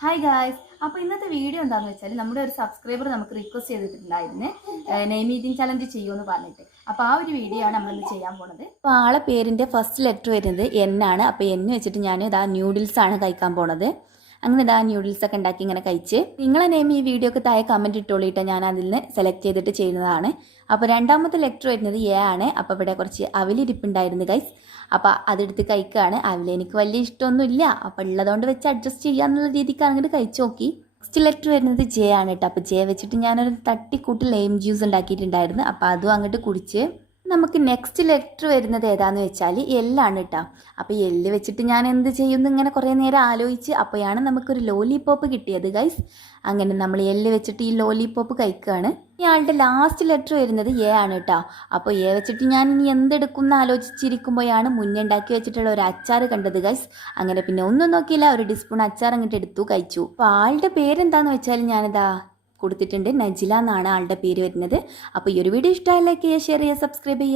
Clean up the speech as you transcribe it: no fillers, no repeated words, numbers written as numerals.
Hi guys. അപ്പോൾ ഇന്നത്തെ video എന്താണെന്ന് വെച്ചാൽ നമ്മുടെ ഒരു സബ്സ്ക്രൈബർ നമുക്ക് റിക്വസ്റ്റ് ചെയ്തിട്ടുണ്ടായിരുന്നു നെയിം ഈറ്റിംഗ് ചലഞ്ച് ചെയ്യുമെന്ന് പറഞ്ഞിട്ട്. അപ്പോൾ ആ ഒരു വീഡിയോ ആണ് നമ്മളിന്ന് ചെയ്യാൻ പോണത്. അപ്പോൾ ആളെ പേരിൻ്റെ ഫസ്റ്റ് ലെറ്റർ വരുന്നത് എൻ ആണ്. അപ്പോൾ എൻ വെച്ചിട്ട് ഞാൻ ഇതാ ന്യൂഡിൽസ് ആണ് കഴിക്കാൻ പോണത്. അങ്ങനെ ഇതാ ന്യൂഡിൽസ് ഒക്കെ ഉണ്ടാക്കി ഇങ്ങനെ കഴിച്ച് നിങ്ങളെ നെയിം ഈ വീഡിയോക്ക് താഴെ കമൻറ്റ് ഇട്ടോളിയിട്ട് ഞാൻ അതിൽ നിന്ന് സെലക്ട് ചെയ്തിട്ട് ചെയ്യുന്നതാണ്. അപ്പോൾ രണ്ടാമത്തെ ലെറ്റർ വരുന്നത് എ ആണ്. അപ്പോൾ ഇവിടെ കുറച്ച് അവിലിരിപ്പുണ്ടായിരുന്നു ഗൈസ്. അപ്പോൾ അതെടുത്ത് കഴിക്കുകയാണ്. അവിൽ എനിക്ക് വലിയ ഇഷ്ടമൊന്നുമില്ല, അപ്പോൾ ഉള്ളതുകൊണ്ട് വെച്ച് അഡ്ജസ്റ്റ് ചെയ്യാന്നുള്ള രീതിക്ക് അങ്ങോട്ട് കഴിച്ചു നോക്കി. നെക്സ്റ്റ് ലെറ്റർ വരുന്നത് ജെ ആണ് കേട്ടോ. അപ്പോൾ ജെ വെച്ചിട്ട് ഞാനൊരു തട്ടിക്കൂട്ട് ലൈം ജ്യൂസ് ഉണ്ടാക്കിയിട്ടുണ്ടായിരുന്നു. അപ്പോൾ അതും അങ്ങോട്ട് കുടിച്ച് നമുക്ക് നെക്സ്റ്റ് ലെറ്റർ വരുന്നത് ഏതാന്ന് വെച്ചാൽ എല്ലാണ് കേട്ടോ. അപ്പോൾ എല്ല് വെച്ചിട്ട് ഞാൻ എന്ത് ചെയ്യുന്നു ഇങ്ങനെ കുറേ നേരം ആലോചിച്ച് അപ്പോഴാണ് നമുക്കൊരു ലോലിപോപ്പ് കിട്ടിയത് ഗൈസ്. അങ്ങനെ നമ്മൾ എല്ല് വെച്ചിട്ട് ഈ ലോലിപോപ്പ് കഴിക്കുകയാണ്. ഇയാളുടെ ലാസ്റ്റ് ലെറ്റർ വരുന്നത് എ ആണ് കേട്ടോ. അപ്പോൾ എ വെച്ചിട്ട് ഞാൻ ഇനി എന്തെടുക്കും എന്ന് ആലോചിച്ചിരിക്കുമ്പോഴാണ് മുന്നേ ഉണ്ടാക്കി വെച്ചിട്ടുള്ള ഒരു അച്ചാർ കണ്ടത് ഗൈസ്. അങ്ങനെ പിന്നെ ഒന്നും നോക്കിയില്ല, ഒരു ടീസ്പൂൺ അച്ചാർ അങ്ങോട്ട് എടുത്തു കഴിച്ചു. അപ്പോൾ ആളുടെ പേരെന്താന്ന് വെച്ചാൽ ഞാനിതാ കൊടുത്തിട്ടുണ്ട്, നജില എന്നാണ് ആളുടെ പേര് വരുന്നത്. അപ്പോൾ ഈ ഒരു വീഡിയോ ഇഷ്ടമായി ലൈക്ക് ചെയ്യുക, ഷെയർ ചെയ്യുക, സബ്സ്ക്രൈബ് ചെയ്യുക.